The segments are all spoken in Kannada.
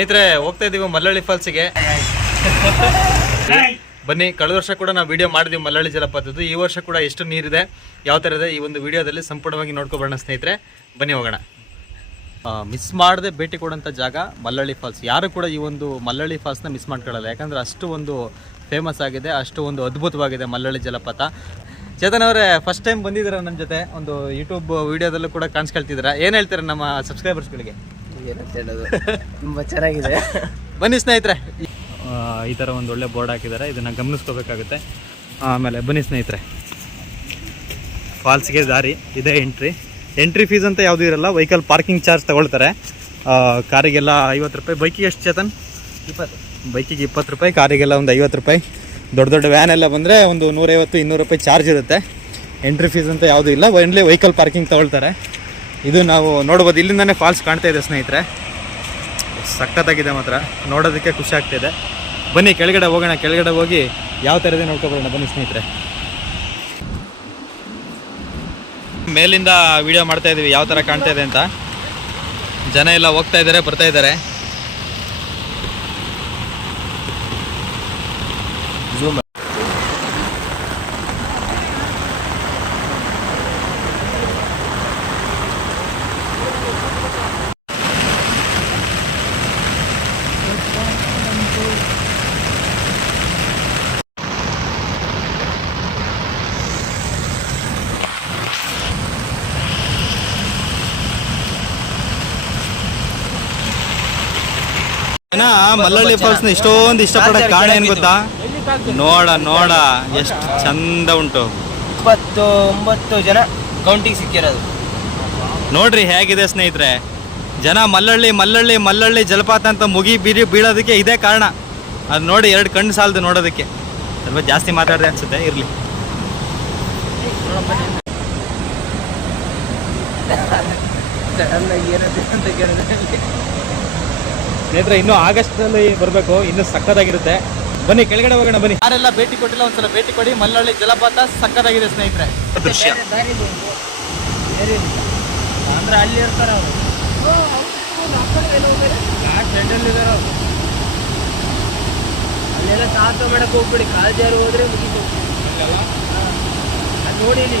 ಸ್ನೇಹಿತರೆ, ಹೋಗ್ತಾ ಇದೀವಿ ಮಲ್ಲಳ್ಳಿ ಫಾಲ್ಸಿಗೆ. ಬನ್ನಿ, ಕಳೆದ ವರ್ಷ ಕೂಡ ನಾವು ವಿಡಿಯೋ ಮಾಡಿದ್ವಿ ಮಲ್ಲಳ್ಳಿ ಜಲಪಾತದ್ದು. ಈ ವರ್ಷ ಕೂಡ ಎಷ್ಟು ನೀರಿದೆ, ಯಾವ ಥರ ಇದೆ, ಈ ಒಂದು ವಿಡಿಯೋದಲ್ಲಿ ಸಂಪೂರ್ಣವಾಗಿ ನೋಡ್ಕೊಬರೋಣ ಸ್ನೇಹಿತರೆ. ಬನ್ನಿ, ಹೋಗೋಣ. ಮಿಸ್ ಮಾಡದೆ ಭೇಟಿ ಕೊಡೋಂಥ ಜಾಗ ಮಲ್ಲಳ್ಳಿ ಫಾಲ್ಸ್. ಯಾರು ಕೂಡ ಈ ಒಂದು ಮಲ್ಲಳ್ಳಿ ಫಾಲ್ಸ್ನ ಮಿಸ್ ಮಾಡ್ಕೊಳ್ಳಲ್ಲ. ಯಾಕಂದ್ರೆ ಅಷ್ಟು ಒಂದು ಫೇಮಸ್ ಆಗಿದೆ, ಅಷ್ಟು ಒಂದು ಅದ್ಭುತವಾಗಿದೆ ಮಲ್ಲಳ್ಳಿ ಜಲಪಾತ. ಚೇತನ್ ಅವರೇ ಫಸ್ಟ್ ಟೈಮ್ ಬಂದಿದ್ದೀರಾ ನನ್ನ ಜೊತೆ? ಒಂದು ಯೂಟ್ಯೂಬ್ ವಿಡಿಯೋದಲ್ಲೂ ಕೂಡ ಕಾಣಿಸ್ಕೊಳ್ತಿದ್ದೀರಾ? ಏನು ಹೇಳ್ತೀರಾ ನಮ್ಮ ಸಬ್ಸ್ಕ್ರೈಬರ್ಸ್ಗಳಿಗೆ ಏನಂತ ಹೇಳೋದು? ತುಂಬಾ ಚೆನ್ನಾಗಿದೆ. ಬನ್ನಿ ಸ್ನೇಹಿತರೆ. ಈ ಥರ ಒಂದು ಒಳ್ಳೆ ಬೋರ್ಡ್ ಹಾಕಿದ್ದಾರೆ. ಇದನ್ನು ಗಮನಿಸ್ಕೋಬೇಕಾಗುತ್ತೆ. ಆಮೇಲೆ ಬನ್ನಿ ಸ್ನೇಹಿತರೆ. ಫಾಲ್ಸ್ಗೆ ದಾರಿ ಇದೇ ಎಂಟ್ರಿ. ಎಂಟ್ರಿ ಫೀಸ್ ಅಂತ ಯಾವುದೂ ಇರಲ್ಲ ವೆಹಿಕಲ್ ಪಾರ್ಕಿಂಗ್ ಚಾರ್ಜ್ ತಗೊಳ್ತಾರೆ. ಆ, ಕಾರಿಗೆಲ್ಲ ಐವತ್ತು ರೂಪಾಯಿ. ಬೈಕಿಗೆ ಎಷ್ಟು ಚೇತನ್? ಇಪ್ಪತ್ತು. ಬೈಕಿಗೆ ಇಪ್ಪತ್ತು ರೂಪಾಯಿ ಕಾರಿಗೆಲ್ಲ ಒಂದು ಐವತ್ತು ರೂಪಾಯಿ. ದೊಡ್ಡ ದೊಡ್ಡ ವ್ಯಾನ್ ಎಲ್ಲ ಬಂದರೆ ಒಂದು ನೂರೈವತ್ತು ಇನ್ನೂರು ರೂಪಾಯಿ ಚಾರ್ಜ್ ಇರುತ್ತೆ. ಎಂಟ್ರಿ ಫೀಸ್ ಅಂತ ಯಾವುದೂ ಇಲ್ಲ. ಒನ್ಲಿ ವೆಹಿಕಲ್ ಪಾರ್ಕಿಂಗ್ ತಗೊಳ್ತಾರೆ. ಇದು ನಾವು ನೋಡ್ಬೋದು, ಇಲ್ಲಿಂದನೇ ಫಾಲ್ಸ್ ಕಾಣ್ತಾ ಇದೆ ಸ್ನೇಹಿತರೆ. ಸಖತ್ತಾಗಿದೆ ಮಾತ್ರ. ನೋಡೋದಕ್ಕೆ ಖುಷಿ ಆಗ್ತಿದೆ ಬನ್ನಿ, ಕೆಳಗಡೆ ಹೋಗೋಣ, ಕೆಳಗಡೆ ಹೋಗಿ ಯಾವ ಥರದೇ ಇದೆ ನೋಡ್ಕೊಬರೋಣ. ಬನ್ನಿ ಸ್ನೇಹಿತರೆ. ಮೇಲಿಂದ ವಿಡಿಯೋ ಮಾಡ್ತಾ ಇದೀವಿ, ಯಾವ ಥರ ಕಾಣ್ತಾ ಇದೆ ಅಂತ. ಜನ ಎಲ್ಲ ಹೋಗ್ತಾ ಇದ್ದಾರೆ, ಬರ್ತಾ ಇದ್ದಾರೆ. ಜನ ಮಲ್ಲಳ್ಳಿ ಫಾಲ್ಸ್ನ ಇಷ್ಟೊಂದು ಇಷ್ಟಪಡ ಕಾರಣ ಏನು ಗೊತ್ತಾ? ನೋಡ ನೋಡ ಎಷ್ಟು ಚಂದ ಉಂಟು. ಇಪ್ಪತ್ತು ಒಂಬತ್ತು ಜನ ಕೌಂಟಿಗೆ ಸಿಕ್ಕಿರೋದು. ನೋಡ್ರಿ ಹೇಗಿದೆ ಸ್ನೇಹಿತರೆ. ಜನ ಮಲ್ಲಳ್ಳಿ ಮಲ್ಲಳ್ಳಿ ಮಲ್ಲಳ್ಳಿ ಜಲಪಾತ ಅಂತ ಮುಗಿ ಬೀರಿ ಬೀಳೋದಕ್ಕೆ ಇದೇ ಕಾರಣ. ಅದು ನೋಡಿ ಎರಡು ಕಣ್ಣು ಸಾಲದು ನೋಡೋದಕ್ಕೆ. ಸ್ವಲ್ಪ ಜಾಸ್ತಿ ಮಾತಾಡಿದೆ ಅನ್ಸುತ್ತೆ ಇರಲಿ. ಅಂತ ಸ್ನೇಹಿತರೆ ಇನ್ನೂ ಆಗಸ್ಟಲ್ಲಿ ಬರಬೇಕು ಇನ್ನೂ ಸಕ್ಕತ್ತಾಗಿರುತ್ತೆ. ಬನ್ನಿ ಕೆಳಗಡೆ ಹೋಗೋಣ ಬನ್ನಿ. ಯಾರೆಲ್ಲ ಭೇಟಿ ಕೊಟ್ಟಿಲ್ಲ ಒಂದ್ಸಲ ಭೇಟಿ ಕೊಡಿ. ಮಲ್ಲಳ್ಳಿ ಜಲಪಾತ ಸಕ್ಕತ್ತಾಗಿದೆ ಸ್ನೇಹಿತರೆ. ದೃಶ್ಯ. ಅಂದ್ರೆ ಅಲ್ಲಿ ಇರ್ತಾರೆ ಅವರು. ಸೆಂಟ್ರಲ್ಲಿದ್ದಾರೆ ಅವರು. ಅಲ್ಲೆಲ್ಲ ಸಾಹಸ ಮಾಡಕ್ ಹೋಗ್ಬಿಡಿ. ಕಾಲ್ಜಾರು ಹೋದ್ರೆ ಮುಗೀತು. ಅದ್ ನೋಡಿ ಇಲ್ಲಿ.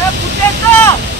ಇದೇ ಒಂದು. ಇವಾಗ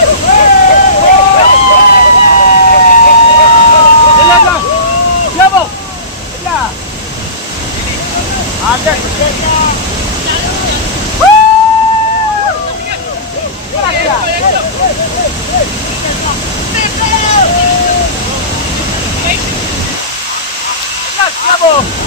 Bravo!